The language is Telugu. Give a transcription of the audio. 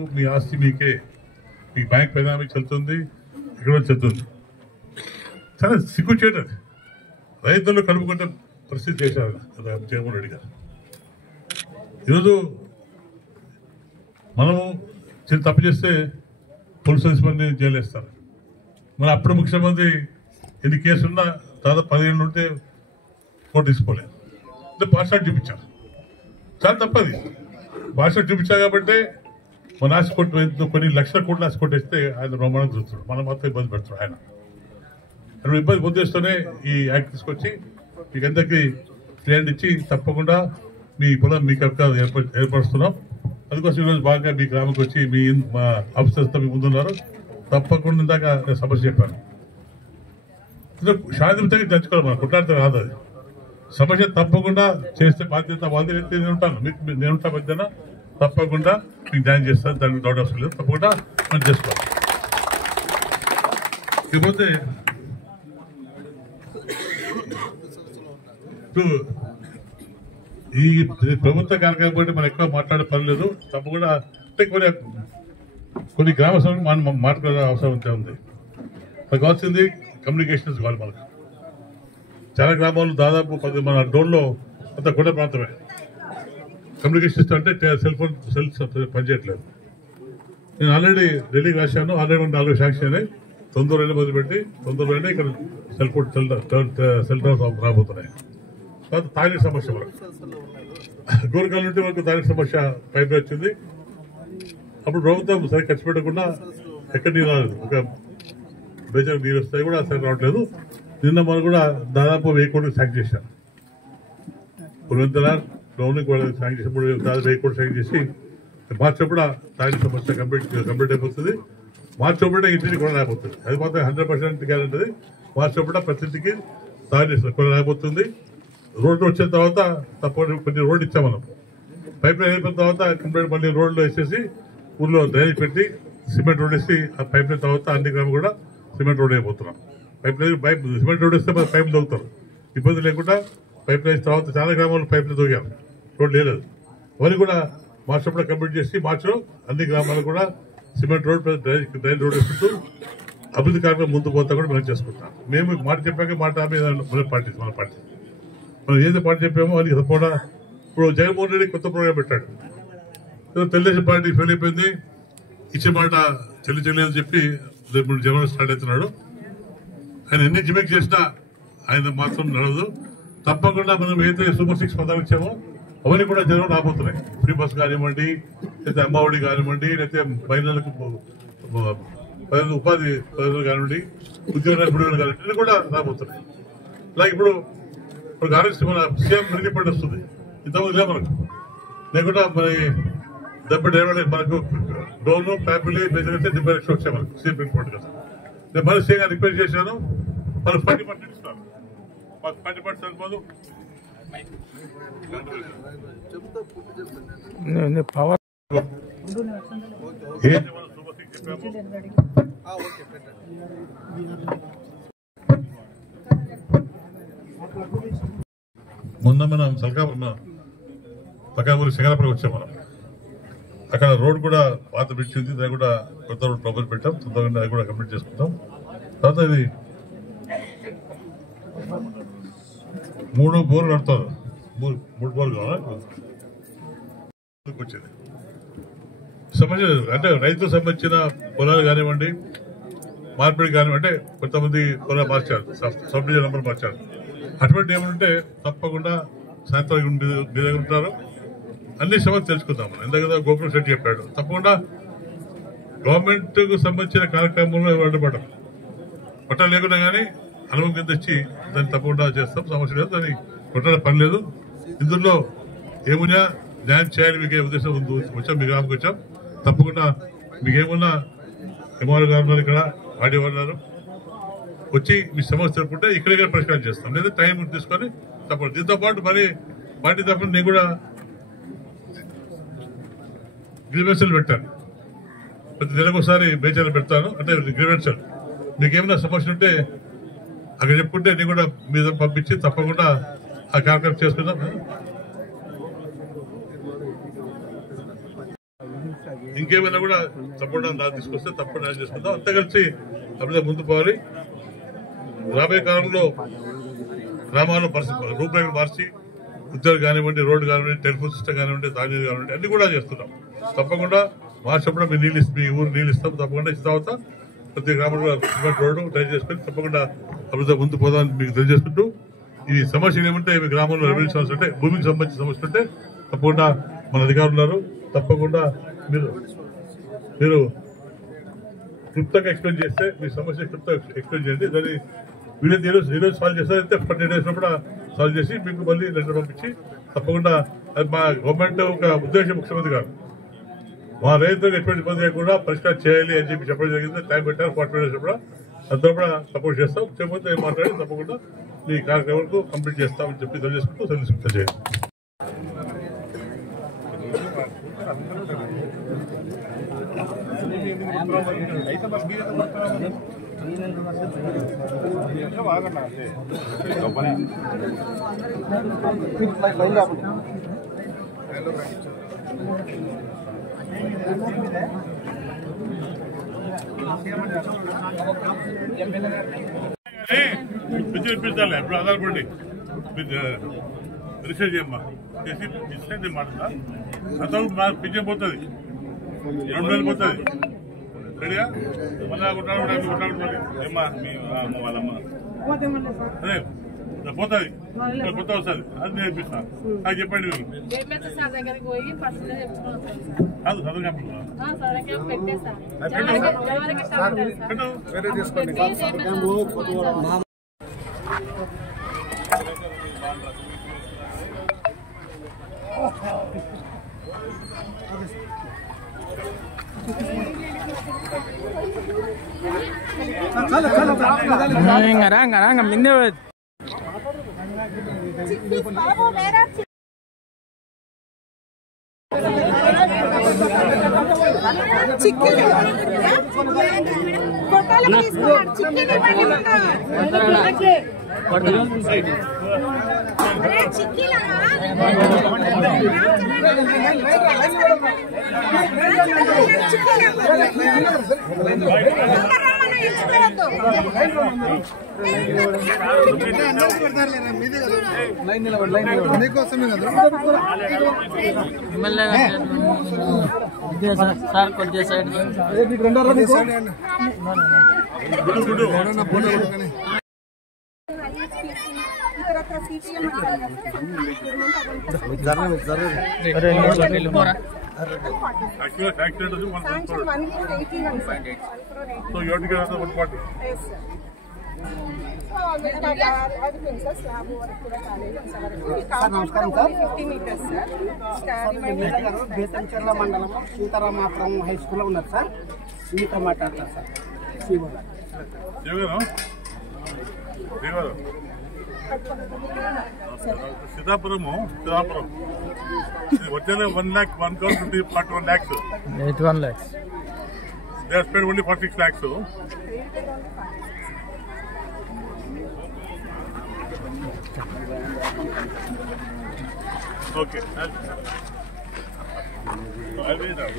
మీ ఆస్తి మీకే, మీ బ్యాంక్ పైన మీకు చెల్లుతుంది, ఇక్కడ చెల్లుతుంది. చాలా సిగ్గు చేయడం. రైతులు కలుపుకుంటే పరిస్థితి చేశారు జగన్మోహన్ రెడ్డి గారు. ఈరోజు మనము తప్పు చేస్తే పోలీసు సిబ్బంది జైలు వేస్తారు. మన అప్పుడు ముఖ్యమంత్రి ఎన్ని కేసులున్నా దాదాపు 15 ఉంటే కోర్టు తీసుకోలేదు. అంటే భాష చూపించారు. చాలా తప్పది. భాష చూపించారు కాబట్టి మన ఆశ కొట్టు కొన్ని లక్షల కోట్లు ఆశ కొట్టేస్తే ఆయన బ్రహ్మాండం చూస్తాడు. మనం మాత్రం ఇబ్బంది పెడతాడు ఆయన. ఇబ్బంది పొందేస్తూనే ఈ యాక్ట్ తీసుకొచ్చి మీకు అందరికీ ల్యాండ్ ఇచ్చి తప్పకుండా మీ పొలం మీకు ఏర్పరుస్తున్నాం. అందుకోసం ఈరోజు బాగా మీ గ్రామంకి వచ్చి మా ఆఫీసర్స్తో మీ ముందున్నారు. తప్పకుండా ఇందాక నేను సమస్య చెప్పాను. శాంతియుతంగా తెచ్చుకోవాలి. మనం కొట్లాడితే రాదు. అది సమస్య తప్పకుండా చేస్తే బాధ్యత వాళ్ళది. నేను ఉంటాను, నేను ఉంటా మధ్యన తప్పకుండా మీకు న్యాయం చేస్తాను. దానికి డౌట్ అవసరం లేదు. తప్పకుండా మనం చేసుకోవాలి. ఇకపోతే ఈ ప్రభుత్వ కార్యక్రమం మనం ఎక్కువ మాట్లాడే పని లేదు. తప్పకుండా అంటే కొన్ని గ్రామ సభలు మనం మాట్లాడే అవసరం ఉంది. మనకు కావాల్సింది కమ్యూనికేషన్స్ కావాలి. మనకు చాలా గ్రామాలు దాదాపు మన డోన్లో అంత కొండ ప్రాంతమే. కమ్యూనికేషన్ సిస్టమ్ అంటే సెల్స్ పనిచేయట్లేదు. నేను ఆల్రెడీ ఢిల్లీకి రాశాను. ఆల్రెడీ 4 శాంక్షన్ అయినాయి. తొందరలోనే మొదలుపెట్టి తొందరలోనే ఇక్కడ సెల్ టవర్స్ రాబోతున్నాయి. తర్వాత తాగిన సమస్య మనకు గోరకాల నుండి మనకు తాగిన సమస్య పైపు వచ్చింది. అప్పుడు ప్రభుత్వం సరిగ్గా ఖర్చు పెట్టకుండా ఎక్కడ నీరు రాలేదు. ఒక బేజారు నీరు వస్తాయి కూడా సరి రావట్లేదు. నిన్న మనం కూడా దాదాపు 1000 కోట్లు శాంక్షన్ చేశాను. పులివెందుల గవర్నమెంట్ కూడా శాంక్షన్ చేసినప్పుడు దాదాపు 1000 కోట్లు శాంక్షన్ చేసి మార్చి కూడా తాగిన సమస్య కంప్లీట్ అయిపోతుంది. మార్చి కూడా ఇంటికి కూడా రాబోతుంది. అది మాత్రం 100% గ్యారెంటీ. మార్చి కూడా ప్రతి ఇంటికి తాగిన కూడా రాబోతుంది. రోడ్డు వచ్చిన తర్వాత తప్పకుండా కొన్ని రోడ్డు ఇచ్చాం మనం. పైప్ లైన్ అయిపోయిన తర్వాత కంప్లీట్ మళ్ళీ రోడ్లు వేసేసి ఊళ్ళో డ్రైనేజ్ పెట్టి సిమెంట్ రోడ్ వేసి ఆ పైప్ లైన్ తర్వాత అన్ని గ్రామం కూడా సిమెంట్ రోడ్ అయిపోతున్నాం. సిమెంట్ రోడ్ వేస్తే పైపులు దొరుకుతారు. ఇబ్బంది లేకుండా పైప్ లైన్ తర్వాత చాలా గ్రామాల్లో పైపులు దొరికారు. రోడ్ లేదు. అవన్నీ కూడా మార్చి కూడా కంప్లీట్ చేసి మార్చిలో అన్ని గ్రామాలు కూడా సిమెంట్ రోడ్ డ్రైనేజ్ రోడ్ వేసుకుంటూ అభివృద్ధి కార్యక్రమం ముందు పోతా కూడా మనం చేసుకుంటాం. మేము మాట చెప్పాక మాట మన పార్టీ మనం ఏదైతే పార్టీ చెప్పామో అది తప్పకుండా. ఇప్పుడు జగన్మోహన్ రెడ్డి కొత్త ప్రోగ్రాం పెట్టాడు. తెలుగుదేశం పార్టీ ఫెయిల్ అయిపోయింది. ఇచ్చే మాట చెల్లి అని చెప్పి రేపు జగన్ స్టార్ట్ అవుతున్నాడు. ఆయన ఎన్ని జిమెక్ చేసినా ఆయన మాత్రం నడవదు. తప్పకుండా మనం ఏదైతే సూపర్ 6 పథకాలు ఇచ్చామో అవన్నీ కూడా జనం రాబోతున్నాయి. ఫ్రీ బస్ కానివ్వండి, లేకపోతే అమ్మఒడి కానివ్వండి, లేకపోతే మహిళలకు ఉపాధి పదవులు కానివ్వండి, ఉద్యోగాలు గుడిలు కానివ్వండి, ఇవి కూడా రాబోతున్నాయి. అలాగే ఇప్పుడు కాంగ్రెస్ మన సీఎం రిలీఫ్ వస్తుంది. ఇంతకుముందు లేదు మనకు. లేకుండా మరి 70 మనకు డోను ఫ్యామిలీ బేసిక్ 70 లక్షలు వచ్చాయి మనకు సీఎం రిలీఫ్ కదా. నేను మళ్ళీ సీఎం రిక్వెస్ట్ చేశాను. మనం 40% ఇస్తాను. మాకు 40% సరిపోదు. పవర్ మొన్న మనం పకాపూరి శంకరాపురం వచ్చాం. మనం అక్కడ రోడ్ కూడా పాత బ్రిడ్జ్ ఉంది. దాన్ని కూడా కొత్త రోడ్ ప్రపోజ్ పెట్టాం. తొందరగా అది కూడా కంప్లీట్ చేసుకుంటాం. తర్వాత ఇది 3 బోర్లు కడతారు. 3 బోర్లు కావాలి వచ్చేది. సమస్య అంటే రైతులకు సంబంధించిన పొలాలు కానివ్వండి, మార్పిడి కానివ్వండి, కొంతమంది పొలాలు మార్చారు, సబ్ డివిజన్ నెంబర్ మార్చారు. అటువంటి ఏమంటే తప్పకుండా సాయంత్రం మీ దగ్గర ఉంటారు. అన్ని సమస్యలు తెలుసుకుందాం. ఎందుకంటే గోకుల్ శెట్టి చెప్పాడు. తప్పకుండా గవర్నమెంట్ కు సంబంధించిన కార్యక్రమంలో అడ్డుపడడం పట్టాలు లేకున్నా కానీ అనుభవం కింద తెచ్చి దాన్ని తప్పకుండా చేస్తాం. సమస్య లేదు. దాన్ని కొట్టడం పని లేదు. ఇందులో ఏమున్నా న్యాయం చేయాలి మీకే ఉద్దేశం వచ్చాం. మీ గ్రామంకి వచ్చాం. తప్పకుండా మీకేమున్నా ఎంఆర్ఓ గారు ఉన్నారు, ఇక్కడ ఆడియో ఉన్నారు, వచ్చి మీ సమస్య తెలుపుకుంటే ఇక్కడే పరిష్కారం చేస్తాం. లేదా టైం తీసుకొని తప్పకుండా. దీంతో పాటు మరి పార్టీ తప్పకుండా నేను కూడా గ్రీవెన్సీలు పెట్టాను. ప్రతి నెలకు ఒకసారి బేచాలు పెడతాను. అంటే గ్రీవెన్సీలు మీకేమైనా సమస్య ఉంటే అక్కడ చెప్పుకుంటే నేను కూడా మీద పంపించి తప్పకుండా ఆ కార్యక్రమం చేసుకుందాం. ఇంకేమైనా కూడా తప్పకుండా నాకు తీసుకొస్తే తప్పకుండా చేసుకుందాం. అంతా కలిసి అభివృద్ధి ముందు పోవాలి. రాబోయే కాలంలో గ్రామాల్లో రూపురేఖలు మార్చి ఉద్యోగం కానివ్వండి, రోడ్డు కానివ్వండి, టెలిఫోన్ సిస్టమ్ కానివ్వండి, తాగునీరు కానివ్వండి అన్ని కూడా చేస్తున్నాం. తప్పకుండా మార్చినప్పుడు మీ ఊరు నీళ్ళు ఇస్తాం. తప్పకుండా ఇచ్చిన తర్వాత ప్రతి గ్రామంలో రోడ్డు ట్రై చేసుకుని తప్పకుండా అభివృద్ధి ముందు పోదామని మీకు తెలియజేసుకుంటూ, ఈ సమస్యలు ఏమంటే మీ గ్రామంలో రెవెన్యూ సమస్య ఉంటే, భూమికి సంబంధించిన సమస్యలు ఉంటే తప్పకుండా మన అధికారులు ఉన్నారు. తప్పకుండా మీరు క్లుప్తంగా ఎక్స్ప్లెయిన్ చేస్తే మీ సమస్య క్లుప్తంగా ఎక్స్ప్లెయిన్ చేయండి. దాన్ని వీళ్ళని ఈరోజు సాల్వ్ చేస్తారంటే 40 days కూడా సాల్వ్ చేసి మీకు మళ్ళీ లెటర్ పంపించి తప్పకుండా అది మా గవర్నమెంట్ ఒక ఉద్దేశం. ముఖ్యమంత్రి గారు మా రైతులకు ఎటువంటి ఇబ్బంది లేకుండా పరిష్కారం చేయాలి అని చెప్పి చెప్పడం జరిగింది. టైం పెట్టారు 40 days కూడా. అంతా కూడా సపోర్ట్ చేస్తాం. చేయకపోతే మాట్లాడి తప్పకుండా మీ కార్యక్రమాలకు కంప్లీట్ చేస్తామని చెప్పి తెలియజేసుకుంటూ చేయండి. పిలిపిస్తాలే ఇప్పుడు ఆధారపడి రీసెర్చ్ చేయమ్మా చేసి ఇస్తే మాట్లాడతా. అంతవరకు మా పింఛన్ పోతుంది, 2 నెలలు పోతుంది. రెడీగా మళ్ళీ కొట్టాడు మళ్ళీ ఏమ్మా మీ వాళ్ళమ్మ అదే పోతుంది, కొత్త వస్తుంది. అది నేర్పిస్తా. అది చెప్పండి మీరు కాదు Sadar camp ngarang minne sir కొద్దిగా సైడ్ బేతంచెర్ల మండలం సీతారామాపురం హై స్కూల్లో ఉన్నారు సార్. మీతో మాట్లాడతారు సార్. సీతాపురం వచ్చేది 1 lakh 1 lakhs. 81 lakhs. They have spent only 46 lakhs. Okay. I'll be there.